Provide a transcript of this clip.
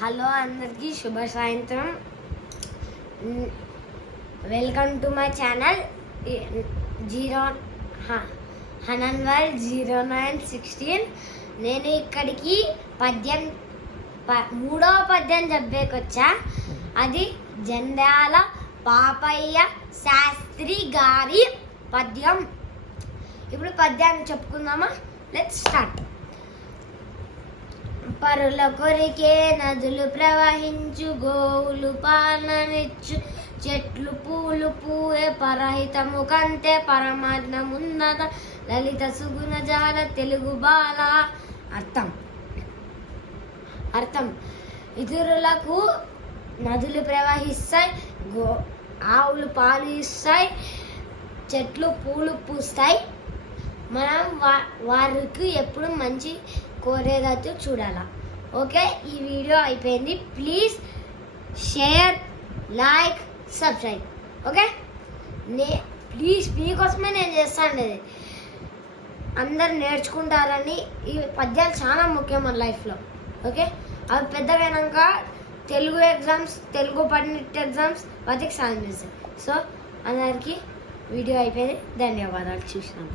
Hello అందరికీ శుభ సాయంత్రం. వెల్కమ్ టు మై ఛానల్ హనన్వల్ 0916. నేను ఇక్కడికి మూడవ పద్యం చెప్పేకొచ్చా. అది జంధ్యాల పాపయ్య శాస్త్రి గారి పద్యం. ఇప్పుడు పద్యాన్ని చెప్పుకుందామా? Let's start. పరుల కొరికే నదులు ప్రవహించు, గోవులు పాలనిచ్చు, చెట్లు పూలు పూవే, పరహితము కంటే పరమాత్మమున్నత, లలిత సుగుణ జాల తెలుగు బాల. అర్థం ఇతరులకు నదులు ప్రవహిస్తాయి, ఆవులు పాలు ఇస్తాయి, చెట్లు పూలు పూస్తాయి. మనం వారికి ఎప్పుడు మంచి కోరేదట్టు చూడాలా. ఓకే, ఈ వీడియో అయిపోయింది. Please share, like, subscribe. Okay, please మీకోసమే నేను చేస్తాను. అందరు నేర్చుకుంటారని. ఈ పద్యాలు చాలా ముఖ్యం మన లైఫ్లో. ఓకే, అవి పెద్దగైనాక తెలుగు ఎగ్జామ్స్, తెలుగు పండిట్ ఎగ్జామ్స్ వాటికి సాయం చేస్తాయి. సో అందరికీ వీడియో అయిపోయింది. ధన్యవాదాలు. చూసినాము.